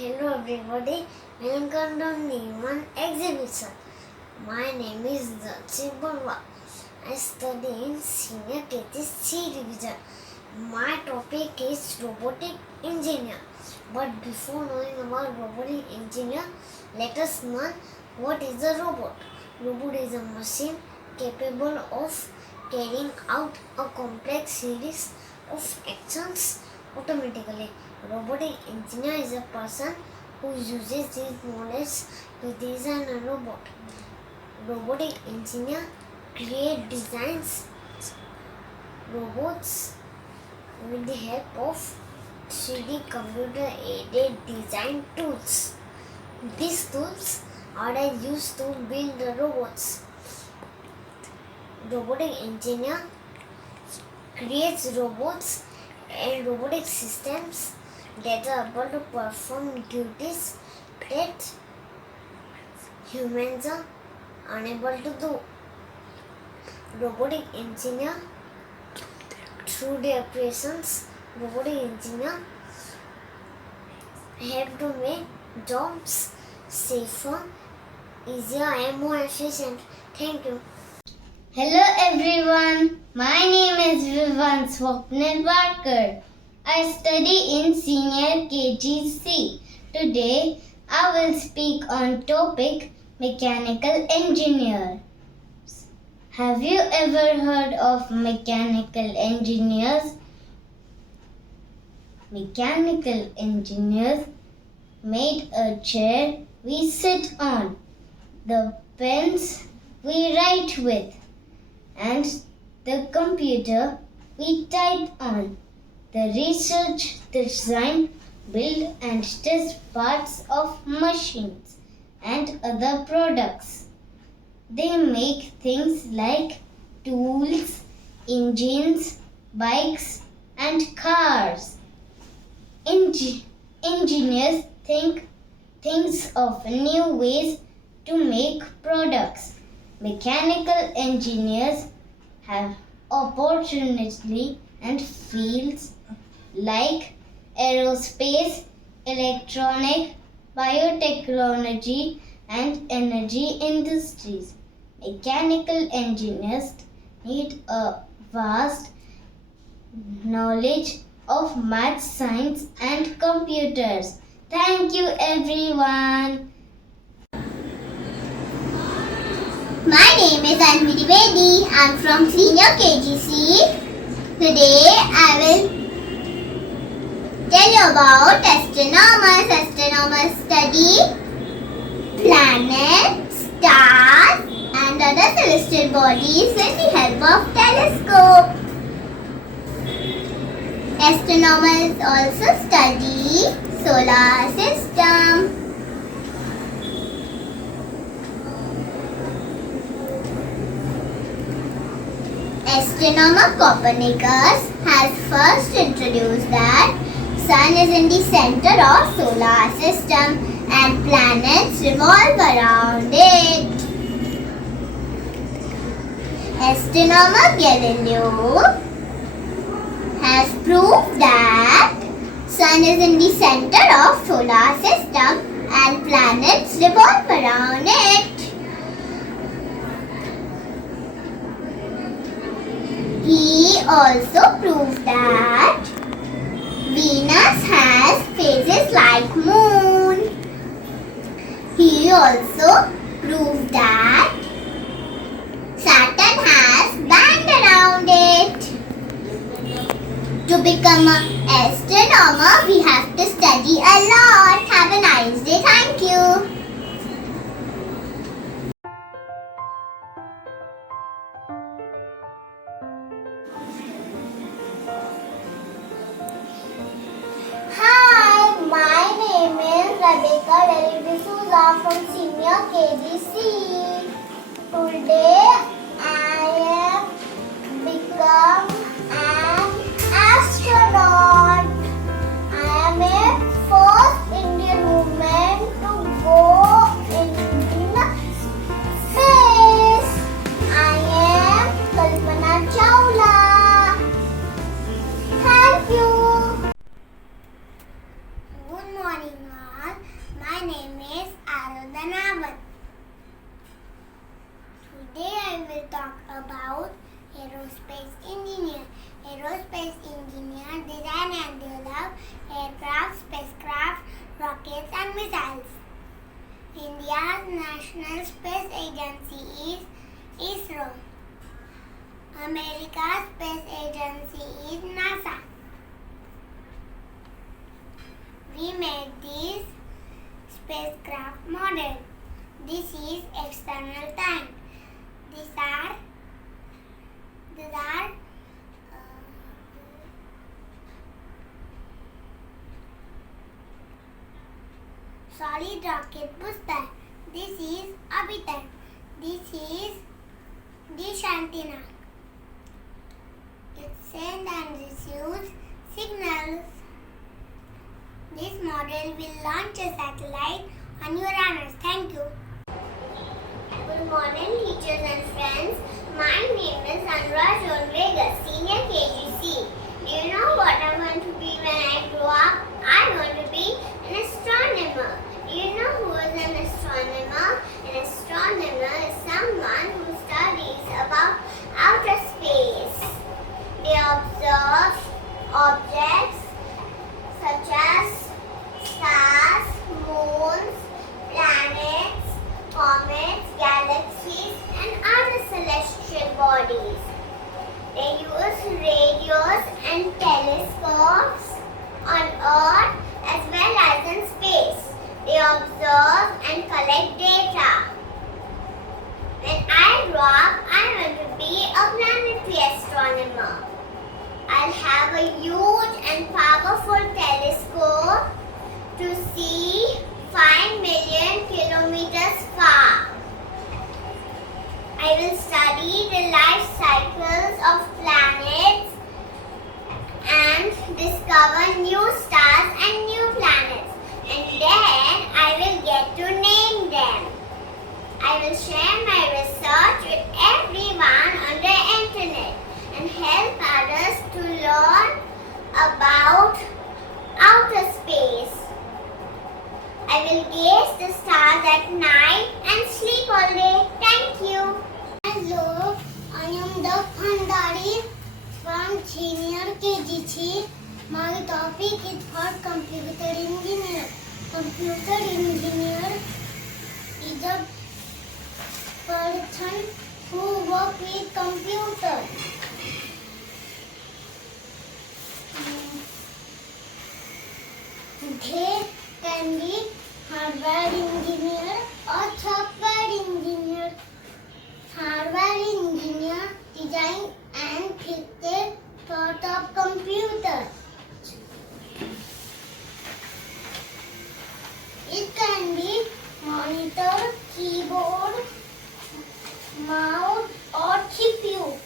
Hello everybody, welcome to Newman Exhibition. My name is Dachi Barwa. I study in Senior KG C Division. My topic is robotic engineer. But before knowing about robotic engineer, let us learn what is a robot. Robot is a machine capable of carrying out a complex series of actions automatically. Robotic engineer is a person who uses his knowledge to design a robot. Robotic engineer designs robots with the help of 3D computer aided design tools. These tools are used to build the robots. Robotic engineer creates robots and robotic systems that are able to perform duties that humans are unable to do. Robotic engineer, through their creations, robotic engineer have to make jobs safer, easier and more efficient. Thank you. Hello everyone, my name is Vivan Swapnil Barkar. I study in Senior KGC. Today I will speak on topic mechanical engineer. Have you ever heard of mechanical engineers? Mechanical engineers made a chair we sit on, the pens we write with, and the computer we type on. The research, design, build and test parts of machines and other products. They make things like tools, engines, bikes and cars. Engineers thinks of new ways to make products. Mechanical engineers have opportunity and fields like aerospace, electronic, biotechnology and energy industries. Mechanical engineers need a vast knowledge of math, science and computers. Thank you everyone. My name is Anvi Bedi. I am from Senior KGC. Today I will tell you about astronomers. Astronomers study planets, stars and other celestial bodies with the help of telescope. Astronomers also study solar system. Astronomer Copernicus has first introduced that Sun is in the center of solar system and planets revolve around it. Astronomer Galileo has proved that Sun is in the center of solar system and planets revolve around it. He also proved that Venus has phases like Moon. He also proved that Saturn has band around it. To become an astronomer, we have to study a lot. Have a nice day. Thank you. Hi, my name is Rebecca Derek D'Souza from Senior KGC. Today I am become an astronaut. I am a first Indian woman to go in space. I am Kalpana Chawla. Thank you. Good morning all. rockets and missiles. India's National Space Agency is ISRO. America's Space Agency is NASA. We made this spacecraft model. This is external tank. These are solid rocket booster. This is orbiter. This is dish antenna. It sends and receives signals. This model will launch a satellite on Uranus. Thank you. Good morning, teachers and friends. My name is Anuraj Onvega, Senior KGC. Do you know what I want to be when I grow up? I want to be an astronomer. Do you know who is an astronomer? An astronomer is someone who studies about outer space. They observe objects such as stars, moons, planets, comets, galaxies, and other celestial bodies. They use radios and telescopes on Earth as well as in space. They observe and collect data. When I grow up, I want to be a planetary astronomer. I'll have a huge and powerful telescope to see 5 million kilometers far. I will study the life cycles of planets and discover new stars and new planets. And then I will get to name them. I will share my research with everyone on the internet and help others to learn about outer space. I will gaze the stars at night and sleep all day. Thank you. Hello, I am the Bhandari from Senior KGC. My topic is for computer engineer. Computer engineer is a person who works with computer. They can be hardware engineer or software engineer. Hardware engineer design and fix the part of computer. It can be monitor, keyboard, mouse or CPU.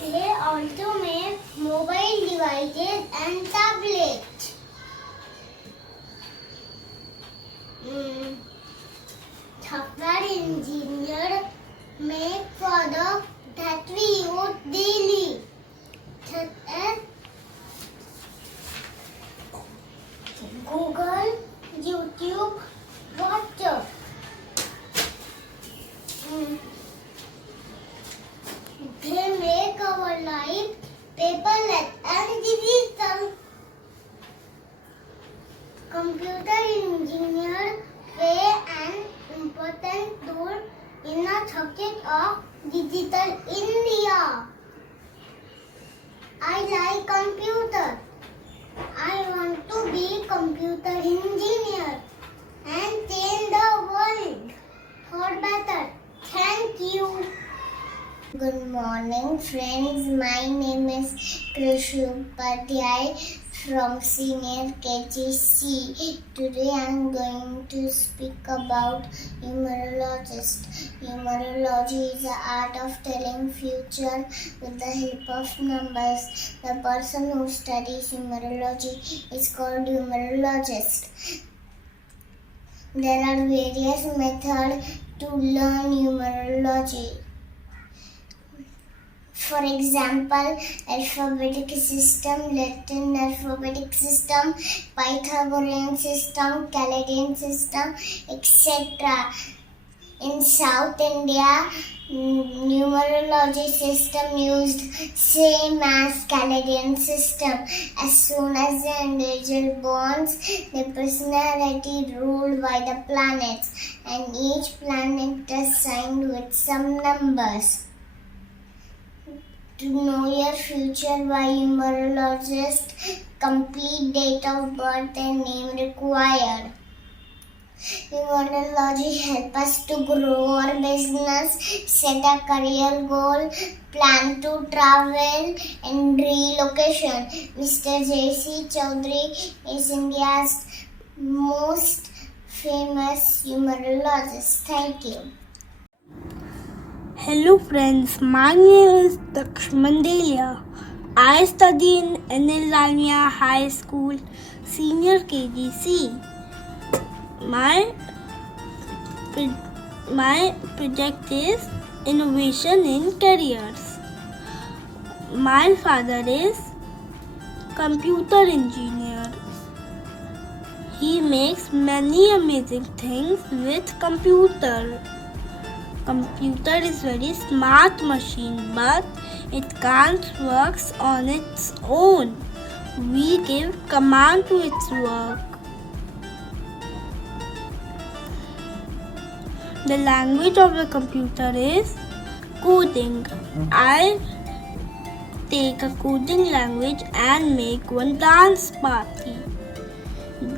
They also make mobile devices and tablets. Software engineer make products that we use daily, such as Google, YouTube, WhatsApp. They make our life paperless and digital. Computer engineers play an important role in the subject of digital India. I like computer. I want to be computer engineer and change the world for better. Thank you. Good morning, friends. My name is Krishu Upadhyay from Senior KGC. Today I am going to speak about numerologist. Numerology is the art of telling future with the help of numbers. The person who studies numerology is called numerologist. There are various methods to learn numerology. For example, alphabetic system, Latin alphabetic system, Pythagorean system, Chaldean system, etc. In South India, numerology system used same as Caladian system. As soon as the individual borns, the personality ruled by the planets, and each planet is signed with some numbers. To know your future by numerologist, complete date of birth and name required. Numerology helps us to grow our business, set a career goal, plan to travel and relocation. Mr. J.C. Chaudhary is India's most famous numerologist. Thank you. Hello friends, my name is Daksh Mandelia. I study in NL Lalmia High School, Senior KGC. My project is innovation in careers. My father is computer engineer. He makes many amazing things with computer. Computer is very smart machine, but it can't work on its own. We give command to its work. The language of the computer is coding. I take a coding language and make one dance party.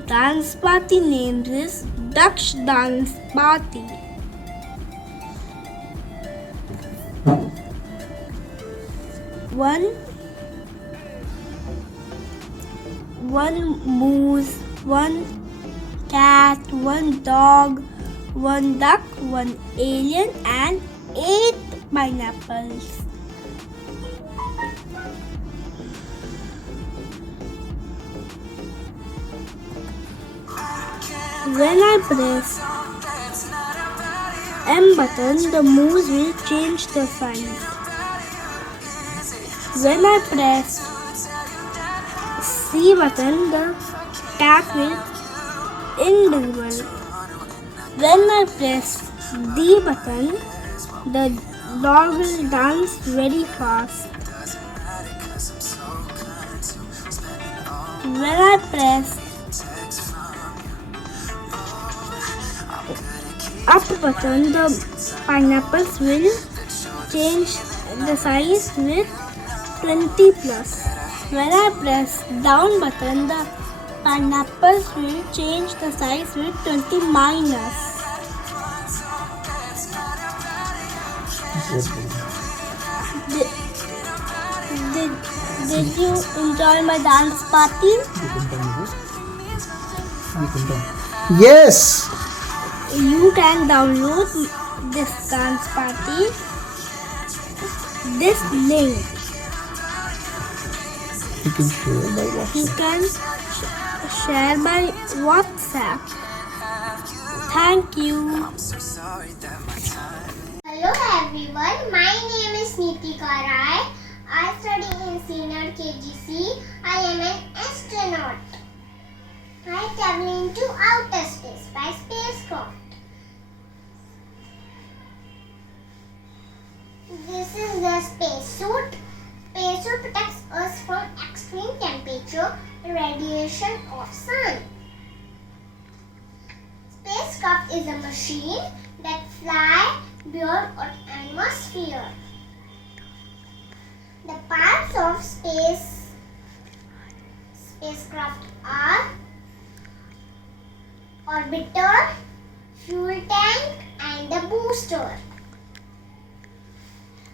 Dance party name is Daksh Dance Party. One moose, one cat, one dog, one duck, one alien, and 8 pineapples. When I press M button, the moose will change the size. When I press C button, the cat will invisible. When I press D button, the dog will dance very fast. When I press up button, the pineapples will change the size with 20 plus. When I press down button, the pineapples will change the size with 20 minus. Did you enjoy my dance party? Yes. You can download this dance party, this link. You can share by WhatsApp. You can share by WhatsApp. Thank you. Hello everyone, my name is Nitika Rai. I study in Senior KGC. I am an astronaut. I travel into outer space by spacecraft. This is the spacesuit. Spacesuit protects us from extreme temperature and radiation of sun. Spacecraft is a machine that fly beyond our atmosphere. The parts of spacecraft are orbiter, fuel tank, and the booster.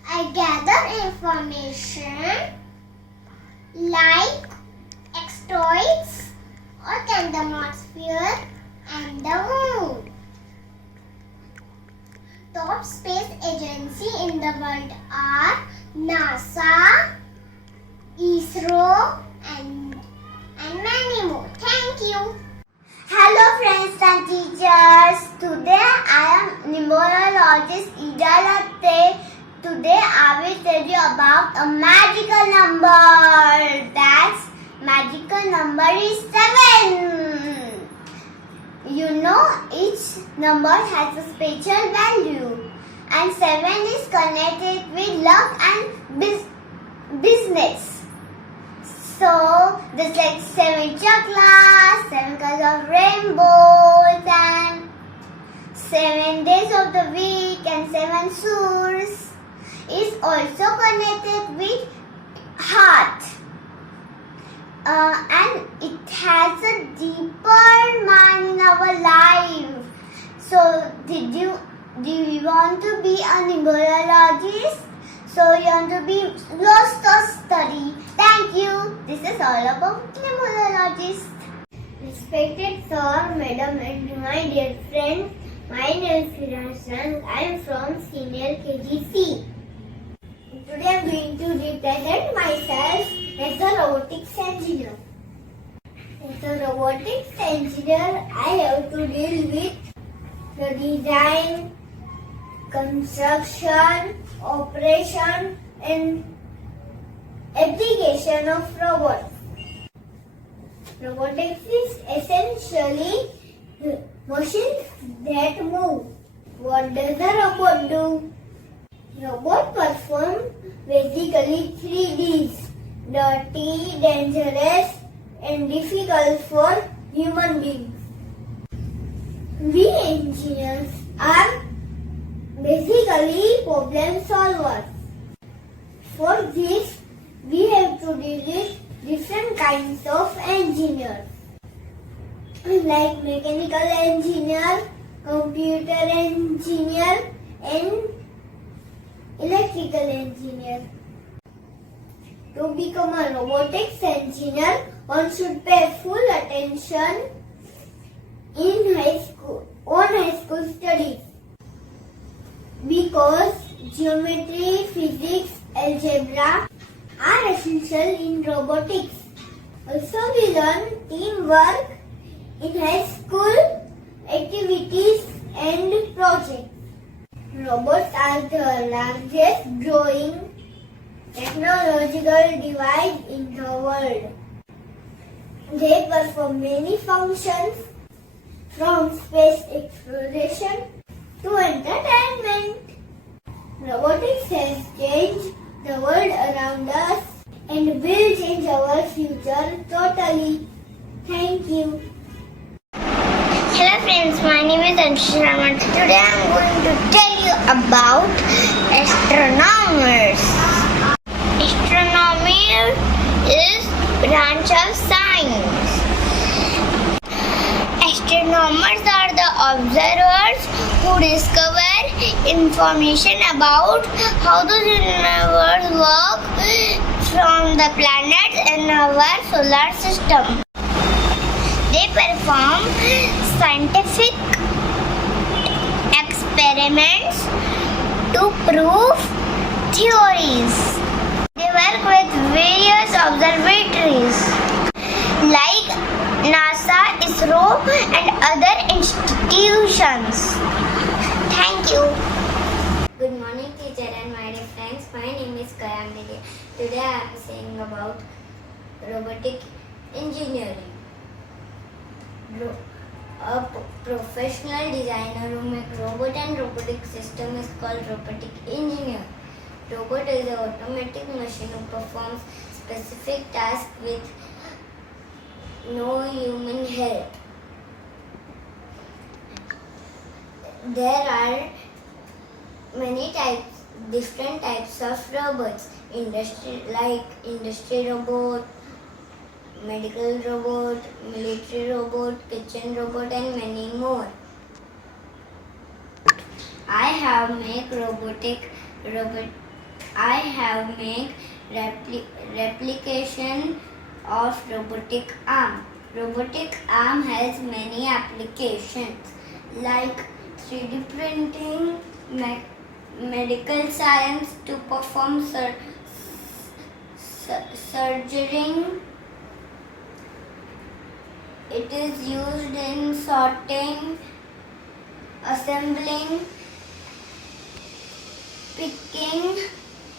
I gather information like asteroids, Earth and the atmosphere, and the moon. Top space agency in the world are NASA, ISRO, and many more. Thank you. Hello friends and teachers. Today I am numerologist Ida Latte. Today I will tell you about a magical number. That's magical number is 7. You know each number has a special value, and 7 is connected with luck and business. So, there's like 7 chakras, 7 colors of rainbows, and 7 days of the week, and 7 surs is also connected with heart. And it has a deeper meaning in our life. So, do you want to be a numerologist? So, you want to be lost or study? Thank you. This is all about numerologist. Respected sir, madam, and my dear friends, my name is Firashan. I am from Senior KGC. Today I am going to represent myself as a robotics engineer. As a robotics engineer, I have to deal with the design, construction, operation, and application of robots. Robotics is essentially machines that move. What does a robot do? Robot perform basically 3 Ds: dirty, dangerous, and difficult for human beings. We engineers are basically problem solvers. For this, we have to deal with different kinds of engineers, like mechanical engineer, computer engineer, and electrical engineer. To become a robotics engineer, one should pay full attention in high school studies, because geometry, physics, algebra are essential in robotics. Also, we learn teamwork in high school activities and projects. Robots are the largest growing technological device in the world. They perform many functions, from space exploration to entertainment. Robotics has changed the world around us and will change our future totally. Thank you. Hello friends, my name is Anshu Sharma. Today I am going to tell you about astronomers. Astronomy is branch of science. Astronomers are the observers who discover information about how the universe works from the planets in our solar system. They perform scientific experiments to prove theories. They work with various observatories like NASA, ISRO, and other institutions. Thank you. Good morning, teacher and my dear friends. My name is Kayamini. Today I am saying about robotic engineering. A professional designer who makes robot and robotic system is called robotic engineer. Robot is an automatic machine who performs specific tasks with no human help. There are many different types of robots, industry robot, medical robot, military robot, kitchen robot, and many more. I have made replication of robotic arm. Robotic arm has many applications like 3D printing, medical science to perform surgery. It is used in sorting, assembling, picking,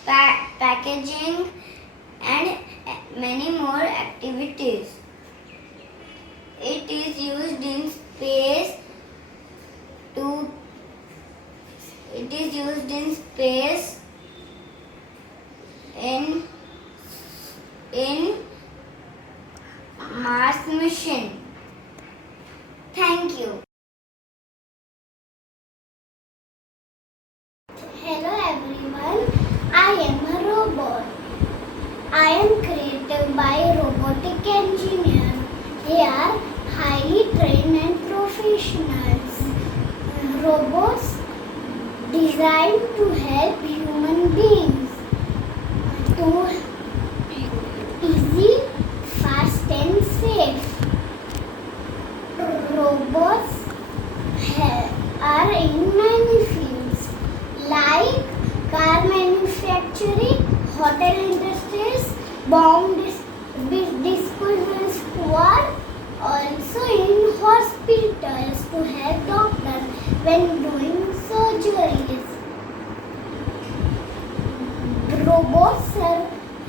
packaging, and many more activities. It is used in space space in Mars mission. Thank you. Hello everyone, I am a robot. I am created by robotic engineers. They are highly trained and professionals. Robots designed to help human beings to easy, fast and safe. Robots are in many fields like car manufacturing, hotel industries, bomb disposal squad, also in hospitals to help doctors when doing surgeries. Robots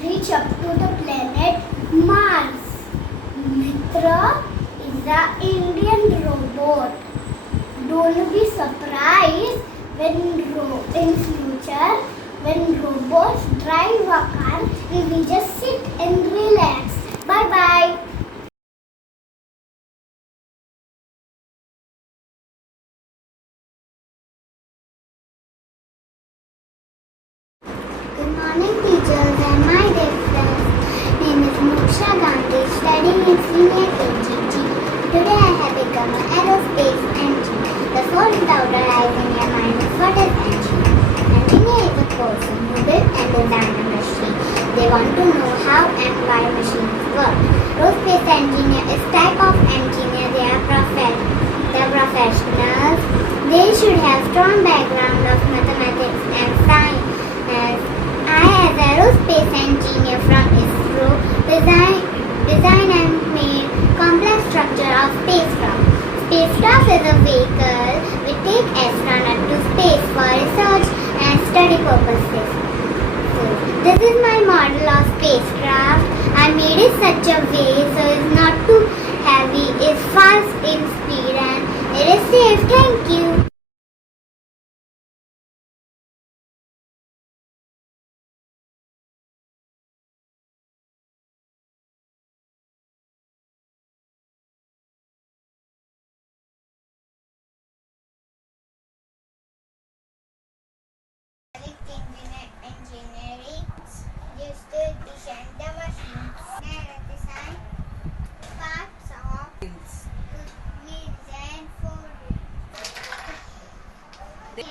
reach up to the planet Mars. Mitra is an Indian robot. Don't be surprised when in future when robots drive a car, we will just sit and relax. Bye bye. Good morning teachers and my dear friends. Name is Moksha Gandhi, studying in senior KGG. Today I have become an aerospace engineer. The first doubt arises in your mind is what is engineer? Engineer is a person who build and design a machine. They want to know how and why machines work. Aerospace engineer is type of engineer. They are professionals. They should have strong background of mathematics and science. I as aerospace engineer from ISRO design and made complex structure of spacecraft. Spacecraft is a vehicle which take astronaut to space for research and study purposes. So, this is my model of spacecraft. I made it such a way so it's not too heavy, it's fast in speed and it is safe. Thank you. Engineering used to design the machines and design parts of wheels and four wheels.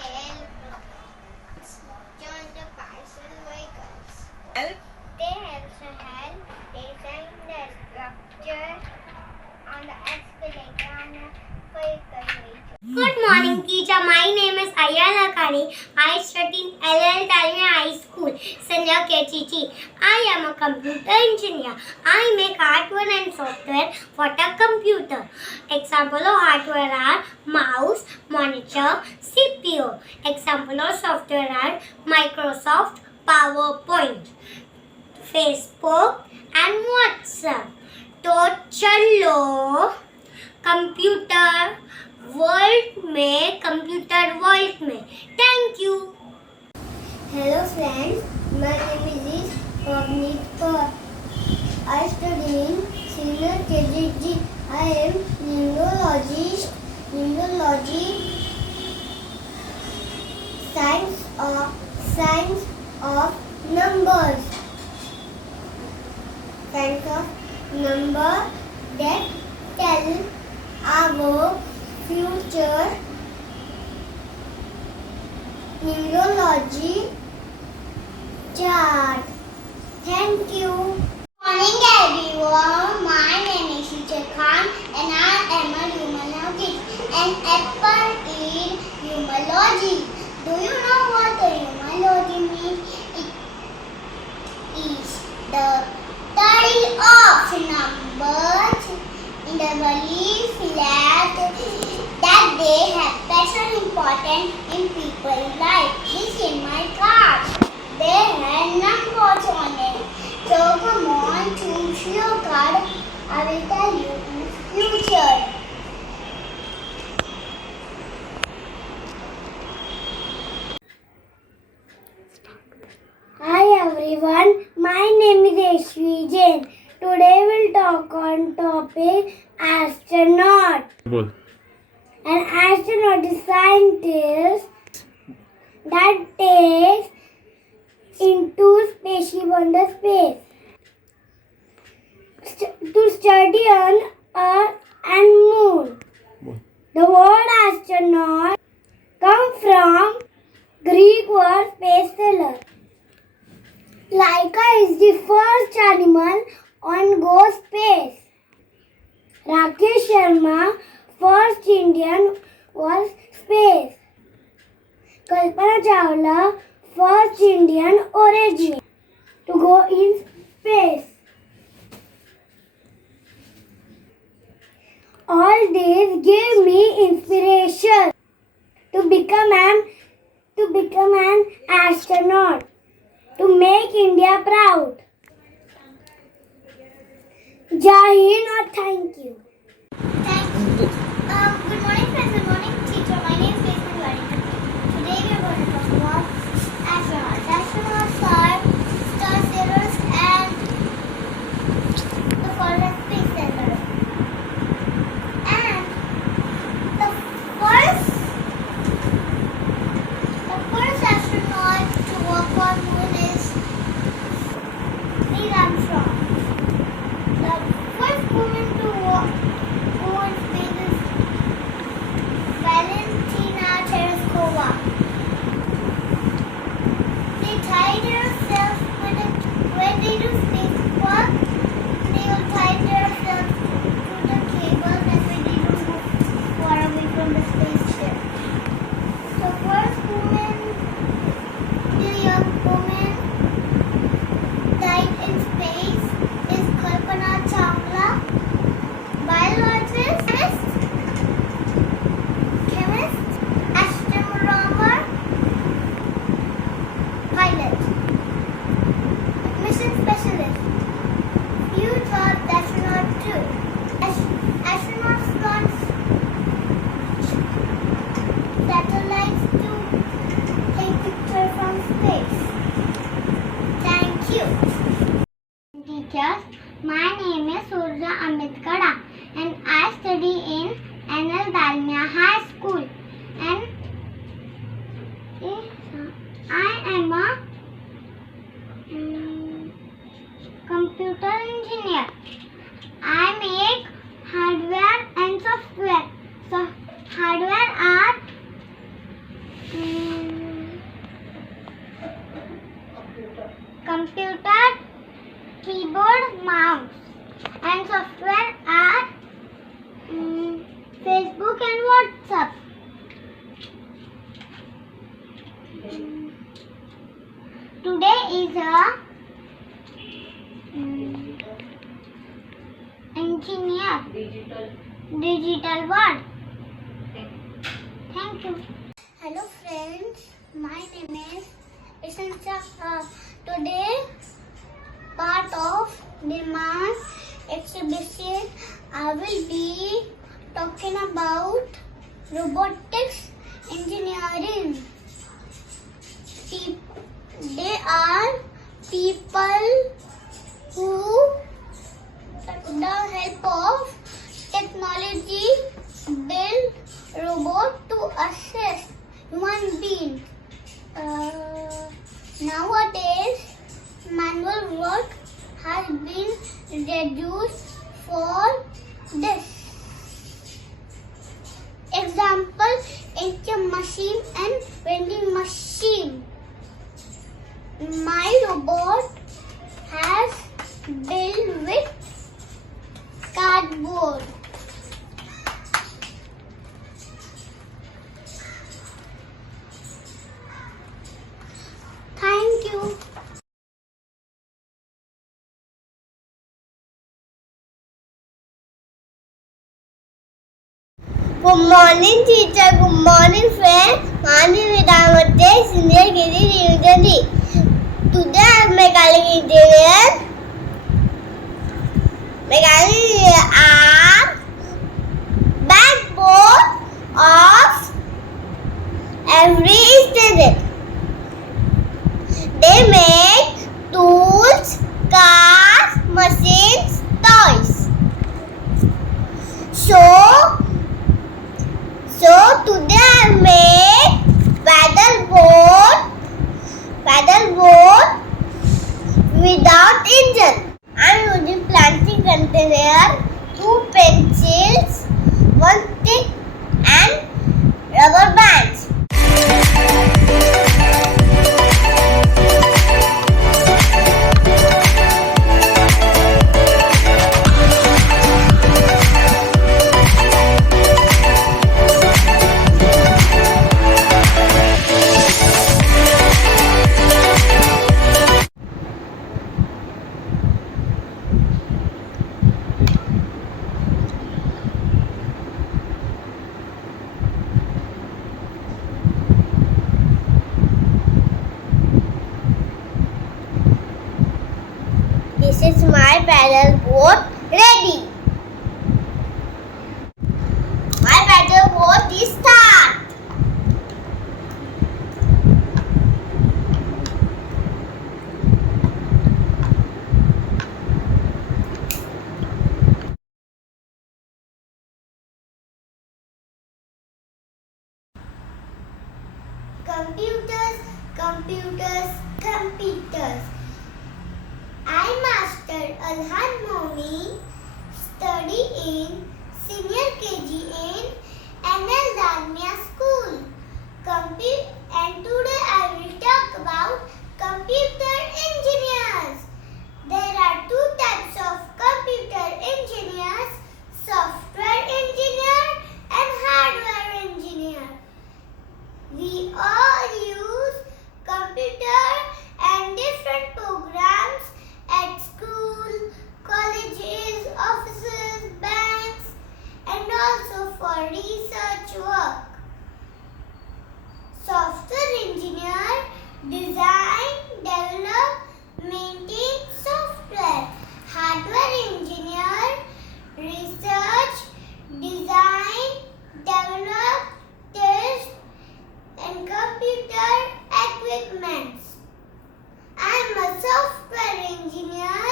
Join the parcel vehicles. They also help design the structure on the escalator on a vehicle. Good morning, teacher. My name is Ayala Kari. I study in LL Talmia High School, Senior KGG. I am a computer engineer. I make hardware and software for the computer. Example of hardware are mouse, monitor, CPU. Example of software are Microsoft PowerPoint, Facebook and WhatsApp. तो चलो computer world में thank you. Hello friends, my name is Pavneet Kaur. I study in senior KGG. I am neurologist. Neurology, science of numbers. Science of number that tell our future. Neurology chart. Thank you. Morning everyone. My name is Shicha Khan and I am a humanologist. An apple in humanology. Do you know what the humanology means? It is the study of numbers in the belief that they have special importance in people's life. This is my card. They have numbers on it. So come on, choose your card. I will tell you in future. astronaut. बोल. An astronaut is scientist that takes into spaceship on the space to study on Earth and Moon. बोल. The word astronaut comes from Greek word space sailor. Laika is the first animal on go space. Rakesh Sharma, first Indian, was space. Kalpana Chawla, first Indian origin to go in space. All these give me inspiration to become an astronaut, to make India proud. Jai Hind or thank you. Thank you. Good morning, friends. Good morning, teacher. My name is Faith Tiwari. Today we are going to talk about astronauts. Astronauts are star sailors and the called as space sailors. And the first astronaut to walk on moon is Neil Armstrong. The first woman to walk on space is Valentina Tereshkova. They tie themselves when they do spacewalk. They will tie themselves to the cable that way they don't go far away from the spaceship. The first woman, the young woman, died in space is Kalpana Chawla, biologist, chemist, astronomer, pilot, mission specialist. Few jobs astronauts do. Astronauts launch satellites to take pictures from space. Thank you. Teachers, my name is Surya Amit Kada and I study in NL Dalmia High School and I am a computer engineer. I make hardware and software. So hardware are computer, keyboard, mouse, and software are Facebook and WhatsApp. Today is a engineer digital world. Thank you. Hello friends, my name is Ishancha. Today part of demand exhibition I will be talking about robotics engineering. They are people who, with the help of technology, build robots to assist human beings. Nowadays, manual work has been reduced for this. Example, ATM machine and vending machine. My robot has built with cardboard. Thank you. Good morning, teacher. Good morning, friends. My name is Damate, Senior KG University. Today I am mechanical engineer. Mechanical engineer are backbone of every student. They make tools, cars, machines, toys. So So today I made paddle boat without engine. I'm using plastic container, 2 pencils, 1 stick and rubber bands. This is my paddle boat ready. My paddle boat is start. Computers. I mastered Al-Harmony, study in senior KG in NL Dalmia School. And today I will talk about computer engineers. There are 2 types of computer engineers, software engineer and hardware engineer. We all use computer and different programs at school, colleges, offices, banks, and also for research work. Software engineer design, develop, maintain software. Hardware engineer research, design, develop, test, and computer equipments. I'm a software engineer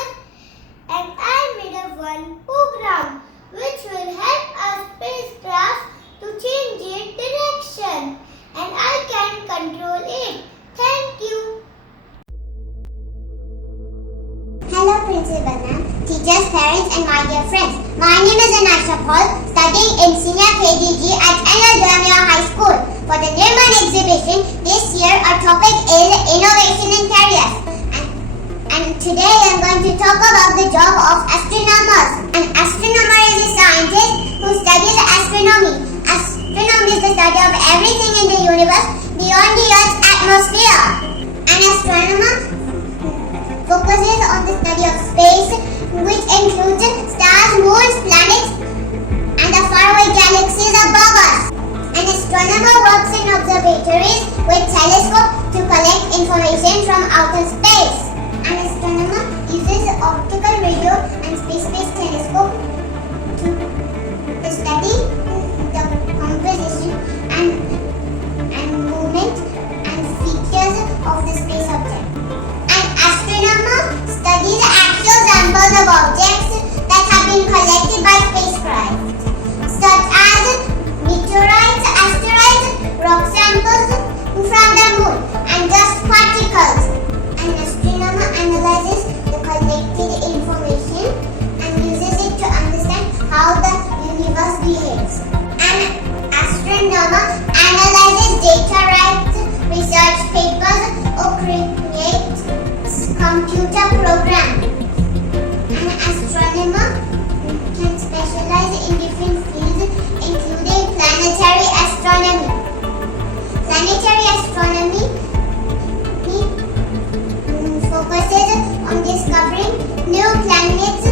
and I made a one program which will help a spacecraft to change its direction and I can control it. Thank you. Hello Principal Ma'am, teachers, parents and my dear friends. My name is Anasha Paul, studying in Senior KGG at NL Dalmia High School. For the Nirman exhibition, this year our topic is innovation in careers. And today I am going to talk about the job of astronomers. An astronomer is a scientist who studies astronomy. Astronomy is the study of everything in the universe beyond the Earth's atmosphere. An astronomer focuses on the study of space, which includes stars, moons, planets, and the faraway galaxies above us. An astronomer works in observatories with telescopes to collect information from outer space. An astronomer uses optical radio and space-based telescope to study the composition and movement and features of the space object. An astronomer studies actual samples of objects that have been collected by spacecraft, such as meteorites, asteroids, rock samples from the moon, and dust particles. An astronomer analyzes the collected information and uses it to understand how the universe behaves. An astronomer analyzes data, writes research papers, or creates computer programs. An astronomer can specialize in different fields, including planetary astronomy. Planetary astronomy focuses on discovering new planets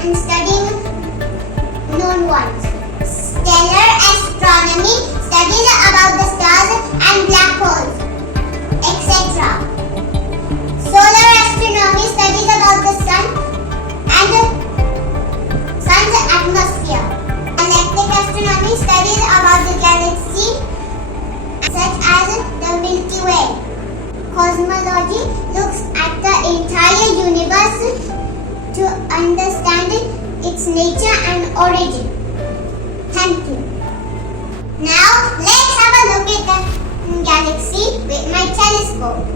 and studying known ones. Stellar astronomy studies about the stars and black holes, etc. Solar astronomy studies about the sun and the sun's atmosphere. Galactic astronomy studies about the galaxy such as the Milky Way. Cosmology looks at the entire universe to understand its nature and origin. Thank you. Now let's have a look at the galaxy with my telescope.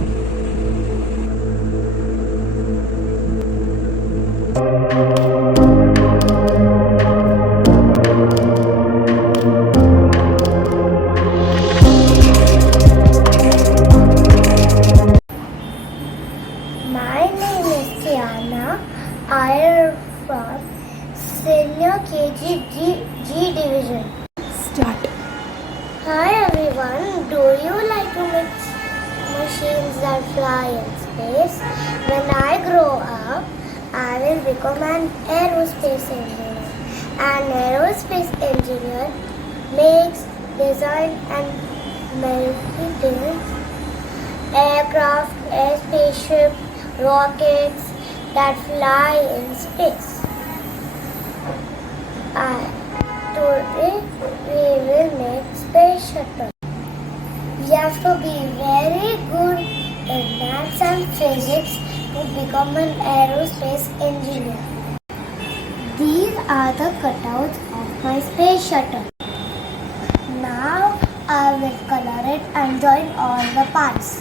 My name is Tiana. I am from Senior KG G Division. Start. Hi everyone, do you like to make machines that fly in space? When I grow up, I will become an aerospace engineer. An aerospace engineer makes, design and maintains aircraft, spaceship, rockets that fly in space. Today we will make space shuttle. We have to be very good in maths and physics to become an aerospace engineer. These are the cutouts of my space shuttle. Now I will color it and join all the parts.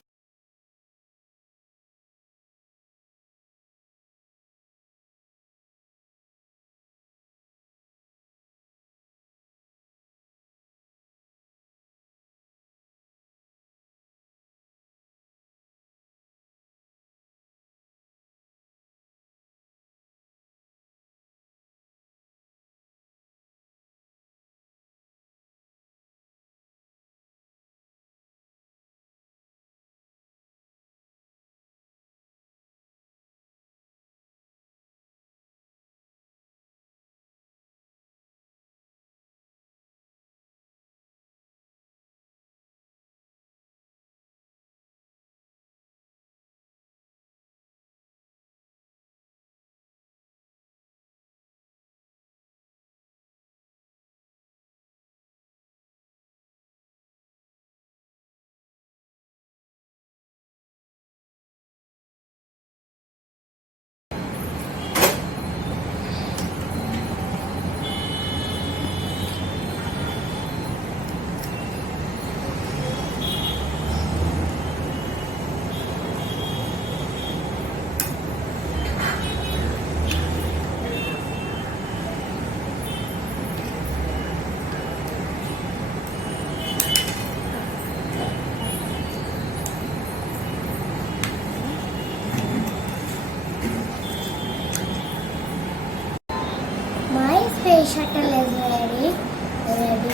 My space shuttle is ready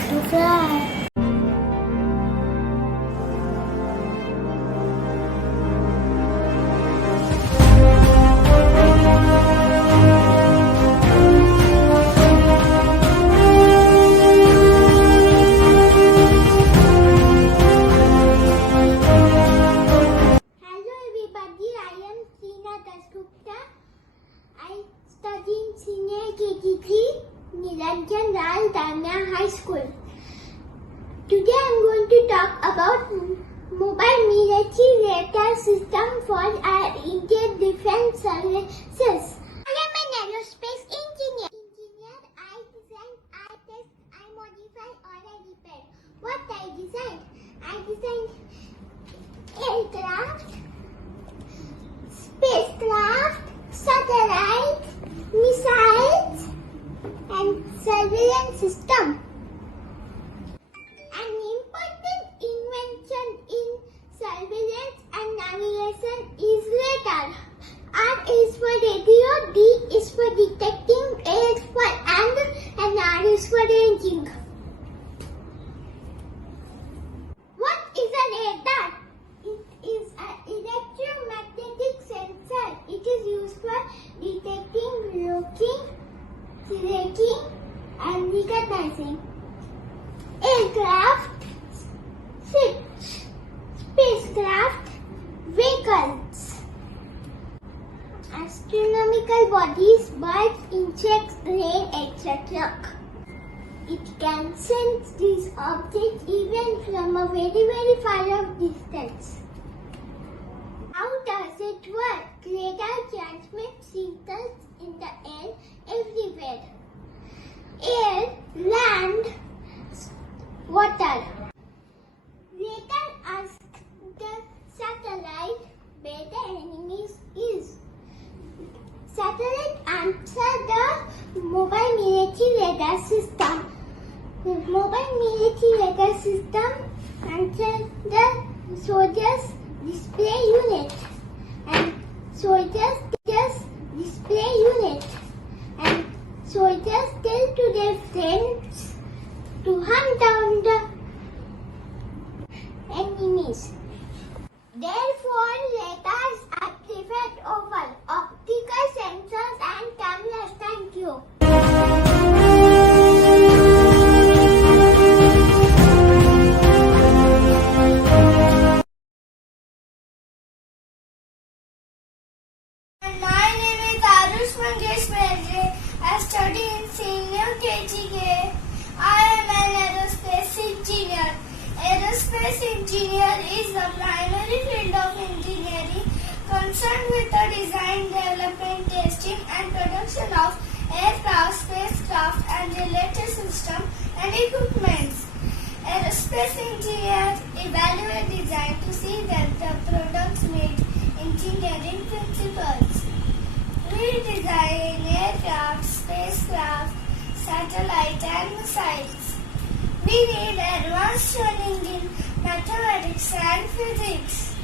to fly. Hello everybody, I am Tina Dasgupta. I study in Senior KG3, Nilanjan Raj Danya High School. Today I am going to talk about mobile military radar system for our Indian Defence Services. I am an aerospace engineer. I design, I test, I modify or I repair. What I designed? I designed aircraft, spacecraft, satellites, missiles, and surveillance system. An important invention in surveillance and navigation is radar. R is for radio, D is for detecting, A is for angle, and R is for ranging. What is a radar? It is an electromagnetic sensor. It is used for detecting, looking, tracking, and recognizing aircraft, ships, spacecraft, vehicles, astronomical bodies, birds, insects, rain, etc. It can sense these objects even from a very far off distance. How does it work? Radar transmits signals in the air everywhere. Air, land, radar system. The mobile military radar system contains the soldiers' display unit and soldiers display unit, and soldiers tell to their friends to hunt down the enemies. Therefore, let us activate over optical sensors and cameras. Thank you. My name is Arush Mangesh Mehre. I study in senior KGK. I am an aerospace engineer. Aerospace engineer is the primary field of engineering concerned with the design, development, testing and production of aircraft, spacecraft and related systems and equipments. Aerospace engineers evaluate design to see that the products meet engineering principles. We design aircraft, spacecraft, satellite and missiles. We need advanced training in mathematics and physics.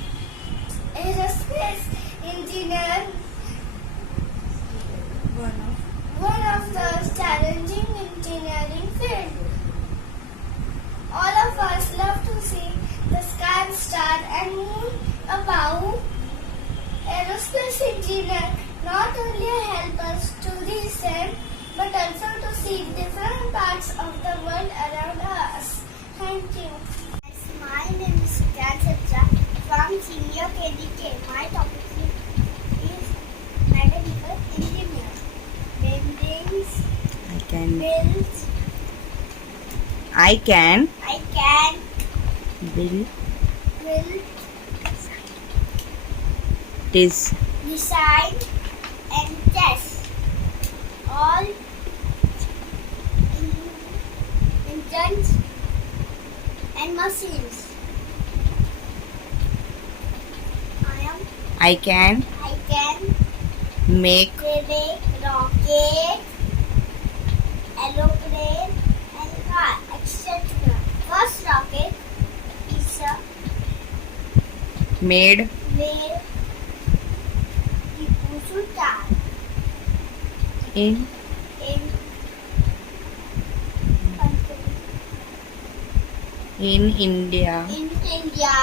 Aerospace engineer, one of the challenging engineering field. All of us love to see the sky, star and moon above. Aerospace engineer not only help us to research but also to see different parts of the world around us. Thank you. My name is Sujal Chatra from Senior KDK. My topic is mechanical engineer. Buildings, builds, I can build, design and test all engines and machines. I can make rocket, aeroplane and car, etc. First rocket is made in India. In India,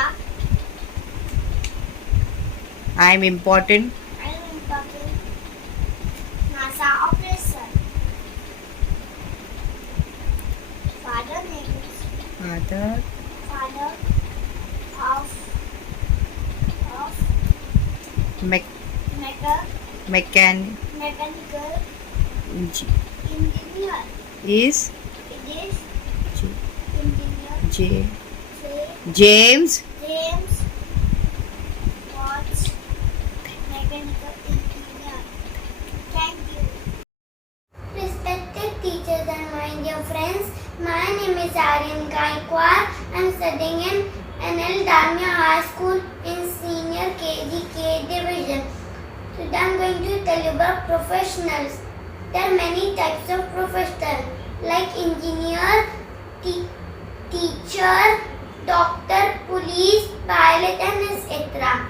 I am important. NASA operation. Father name is father of mechanical engineer. is It is engineer James Watts, mechanical engineer. Thank you. Respected teachers and my dear friends, my name is Aryan Gaikwad. I am studying in NL Dalmia High School in Senior KGK Division. Today I am going to tell you about professionals. There are many types of professionals like engineer, teacher, doctor, police, pilot and etc.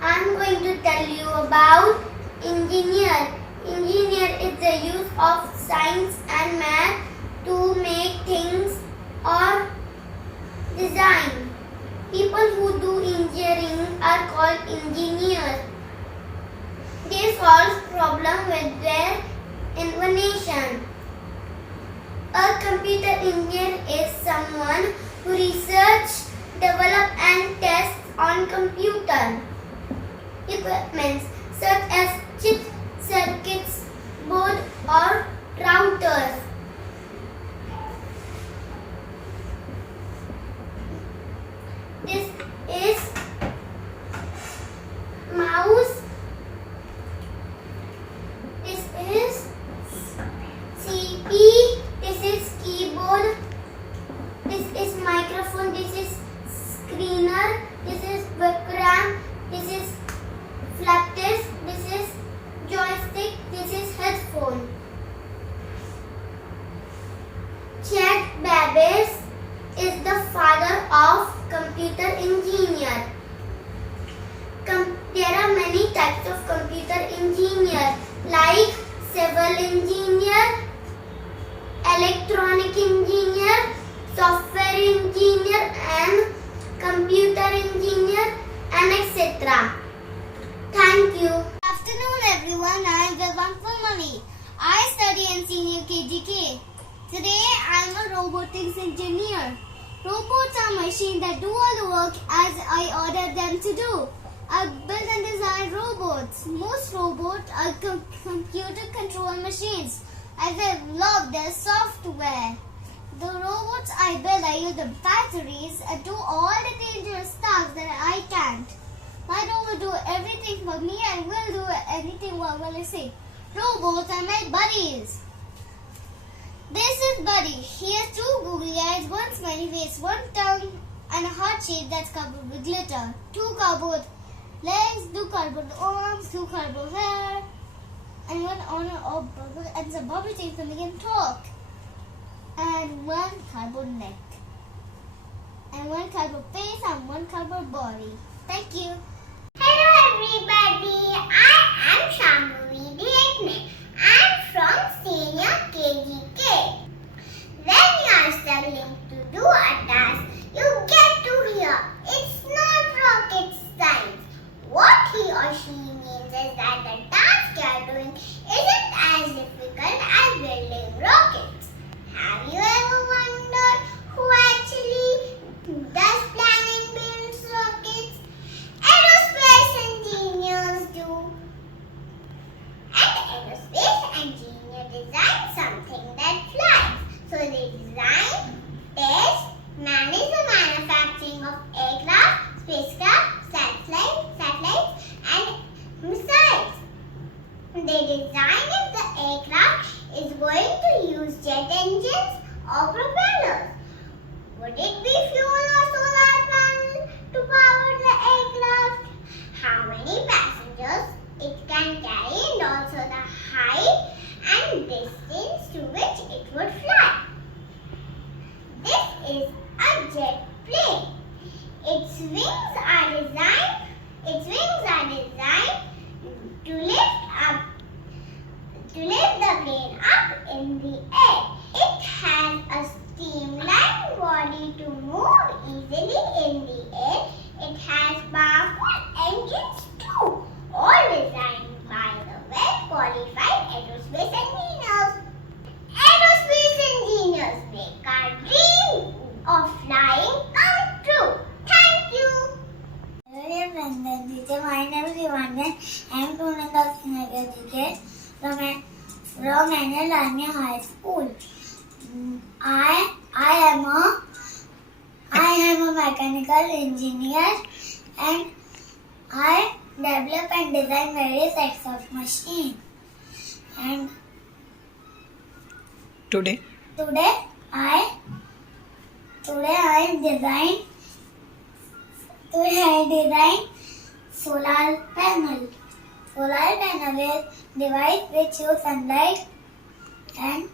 I am going to tell you about engineer. Engineer is the use of science and math to make things or design. People who do engineering are called engineers. They solve problems with their invention. A computer engineer is someone who research, develop and tests on computer equipments such as chips, circuits, board or routers. This is mouse. This is CP. This is keyboard. This is microphone. This is screener. This is webcam. This is flap disk. This is joystick. This is headphone. Babbage is the father of computer engineer. There are many types of computer engineer like civil engineer, electronic engineer, software engineer and computer engineer and etc. Thank you. Good afternoon everyone, I am Vilwan Fulmani. I study in senior KGK. Today I am a robotics engineer. Robots are machines that do all the work as I order them to do. I build and design robots. Most robots are computer controlled machines. I develop their software. The robots I build, I use the batteries and do all the dangerous tasks that I can't. My robot will do everything for me and will do anything what will I say. Robots are my buddies. This is Buddy. He has two googly eyes, one smiley face, one tongue and a heart shape that's covered with glitter. Two cardboard legs, two cardboard arms, two cardboard hair, and one honor of bubble and some bubble things to make him talk. And one cardboard neck. And one cardboard face and one cardboard body. Thank you. Hello everybody, I am Shambhavi Direkne. I am from senior KGK. When you are struggling to do a task, you get to hear it's not rocket science. What he or she means is that the task you are doing isn't as difficult as building rockets. Have you ever wondered who actually does plan and builds rockets? Aerospace engineers do. And aerospace engineer design something that flies. So they design, test, manage the manufacturing of aircraft, spacecraft, satellites and missiles. They design if the aircraft is going to use jet engines or propellers. Would it be fuel or solar panel to power the aircraft? How many passengers it can carry and also the height and distance to which it would fly. This is a jet plane. Its wings are designed to lift the plane up in the air. It has a streamlined body to move easily in the air. It has powerful engines too, all designed by the well-qualified aerospace engineers. Aerospace engineers make our dream of flying come true. Thank you. Hello friends, my name is Ivanya. I am student of senior KGK from Annual Anya High School. I am a mechanical engineer and I develop and design various types of machines. And Today I design solar panel. Solar panel is device which use sunlight and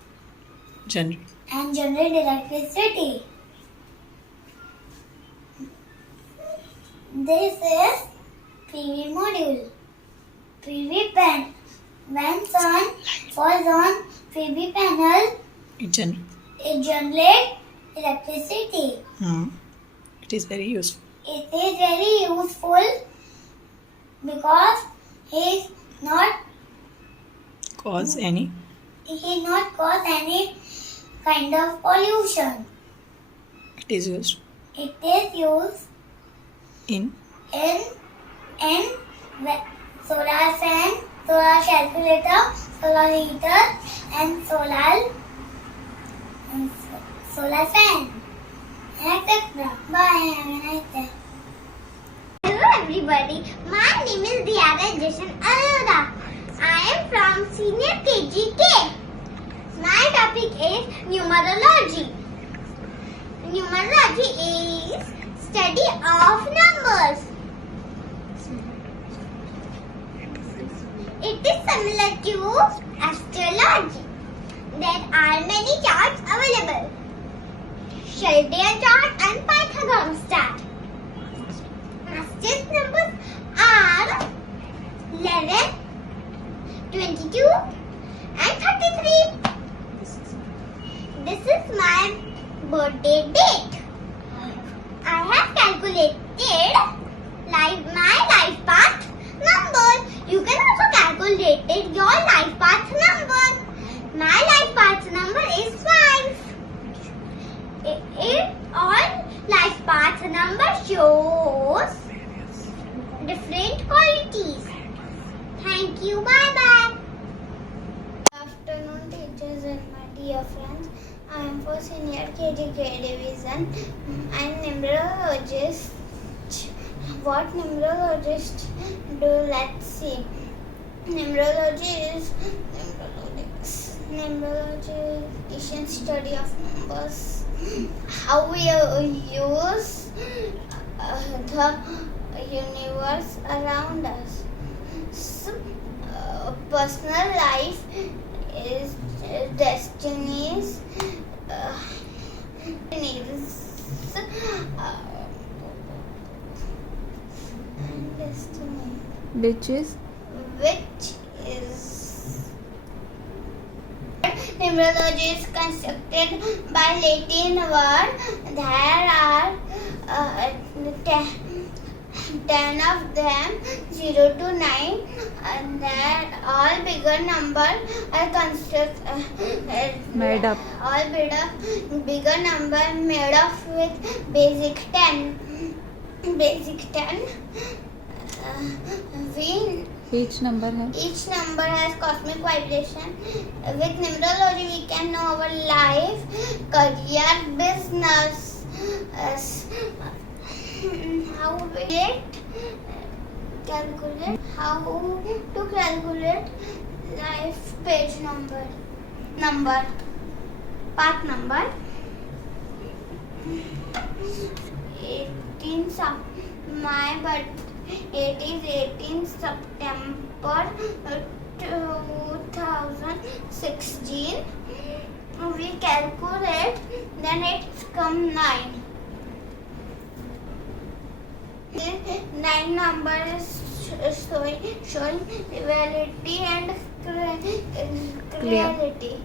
generate electricity. This is PV module. PV pen. When sun falls on PV panel, it generates electricity. It is very useful. It is very useful because he not Cause any cause any kind of pollution. it is used It is used in in solar fan, solar calculator, solar heater, and solar fan, etc. Bye. Have a nice day. Hello everybody, my name is Diana Jason Arora. I am from senior KGK. My topic is numerology. Numerology is study of numbers. It is similar to astrology. There are many charts available. Schleiden chart and Pythagoras chart. Fastest numbers are 11, 22 and 33. This is my birthday date. I have calculated my life path number. You can also calculate your life path number. My life path number is 5. All life path number shows different qualities. Thank you. Bye bye. Good afternoon, teachers and my dear friends. I am for Senior KGK Division. I am numerologist. What numerologist do? Let's see. Numerology is study of numbers. How we use the universe around us. So, personal life is destinies. Destiny. Which is numerology is constructed by Latin word. There are 10 of them, 0 to 9, and that all bigger number are made up. All bigger number made up with basic 10. Each number has Each number has cosmic vibration. With numerology, we can know our life, career, business. How to calculate life page number, path number. 18 my date is 18 September 2016. We calculate, then it's come 9. This 9 number is showing reality and clarity.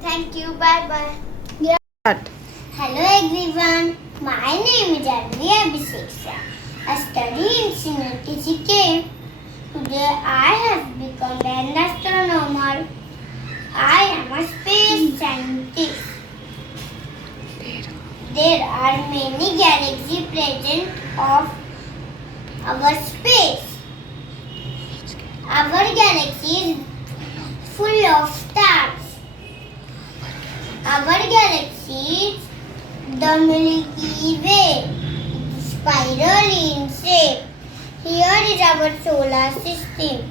Thank you. Bye bye. Hello everyone, my name is Advi Abhishek. I study in Senior KGK. Today I have become an astronomer. I am a space scientist. There are many galaxies present of our space. Our galaxy is full of stars. Our galaxy is the Milky Way, spiral in shape. Here is our solar system.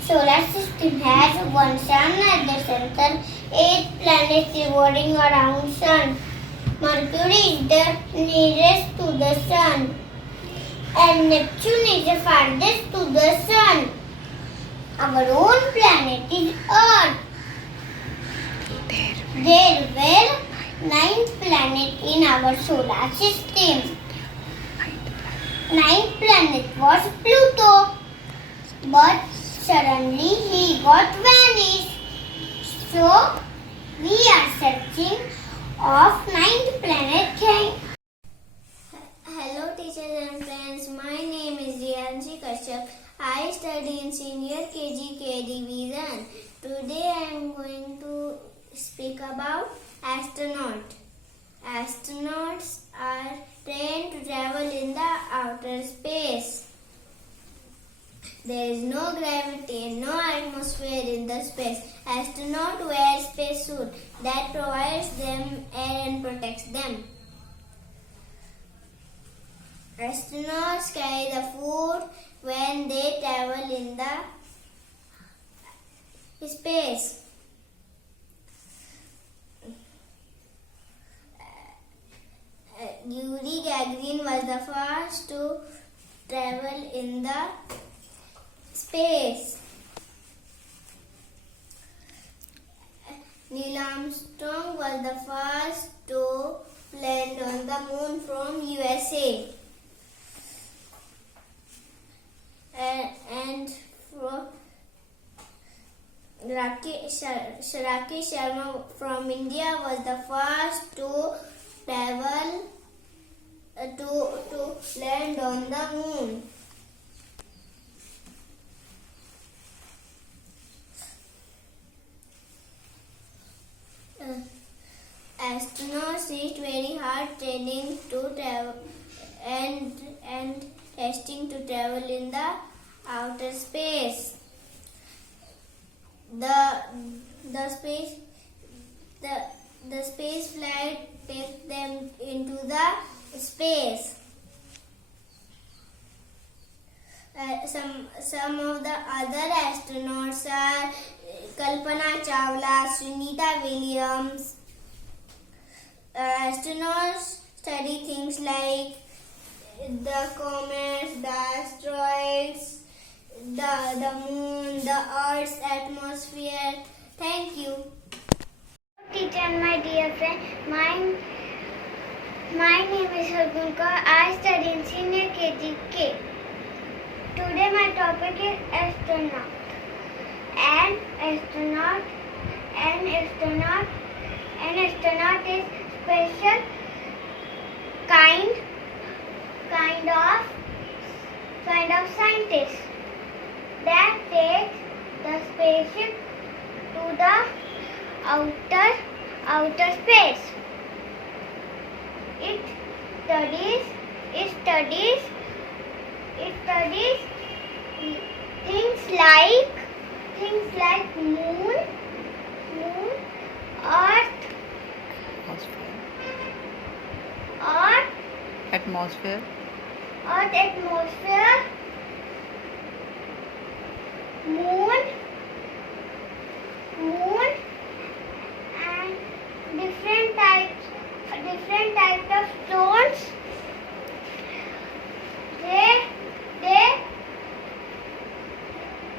Solar system has one sun at the center, 8 planets revolving around sun. Mercury is the nearest to the sun, and Neptune is the farthest to the sun. Our own planet is Earth. There were 9 planets in our solar system. 9th planet was Pluto, but suddenly he got vanished. So we are searching of 9th planet. Hello teachers and friends, my name is Riyanshi Kashyap. I study in Senior KGK Division. Today I am going to speak about astronauts. Astronauts are trained to travel in the outer space. There is no gravity and no atmosphere in the space. Astronauts wear spacesuit that provides them air and protects them. Astronauts carry the food when they travel in the space. Yuri Gagarin was the first to travel in the space. Neil Armstrong was the first to Rakesh Sharma from India was the first to travel to land on the moon. Astronauts reached very hard training to travel and testing to travel in the outer space. The space flight takes them into the space. Some of the other astronauts are Kalpana Chawla, Sunita Williams. Astronauts study things like the comets, the asteroids, the moon, the Earth's atmosphere. Thank you. Teacher and my dear friend, my name is Hargun Kaur. I study in senior KGK. Today my topic is astronaut. An astronaut is special kind of scientist that takes the spaceship to the outer space. It studies things like moon, earth, Atmosphere. moon, and different types of stones.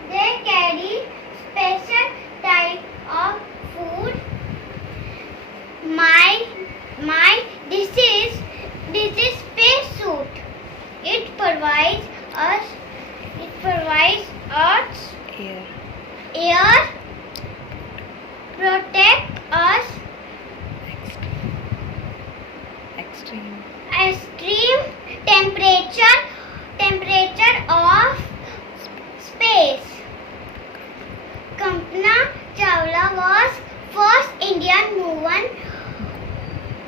They carry special type of food. This is spacesuit. It provides us air, protect us Extreme. extreme temperature of space. Kalpana Chawla was first Indian woman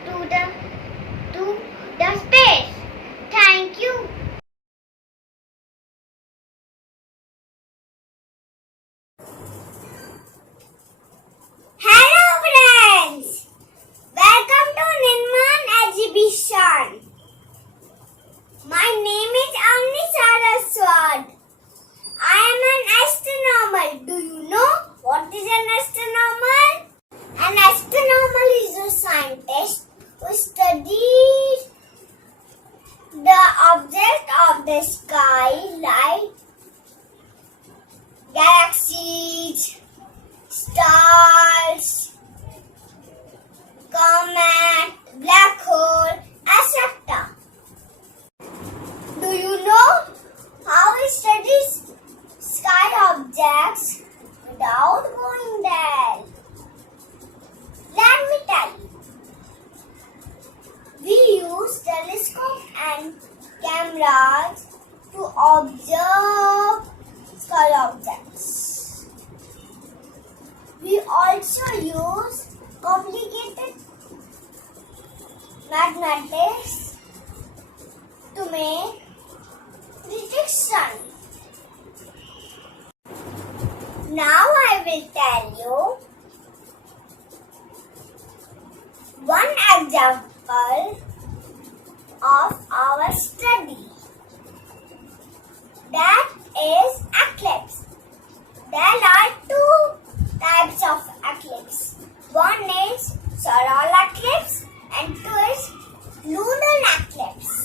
to the space. Thank you. Hello friends! Welcome to Nirman Exhibition. My name is Avni Saraswat. I am an astronomer. Do you know what is an astronomer? An astronomer is a scientist who studies the object of the sky like galaxies, stars, comet, black hole, etc. Do you know how it studies sky objects without going there? Let me tell you. We use telescope and cameras to observe sky objects. We also use complicated mathematics to make prediction. Now I will tell you one example of our study. That is eclipse. There are two types of eclipse. One is solar eclipse and two is lunar eclipse.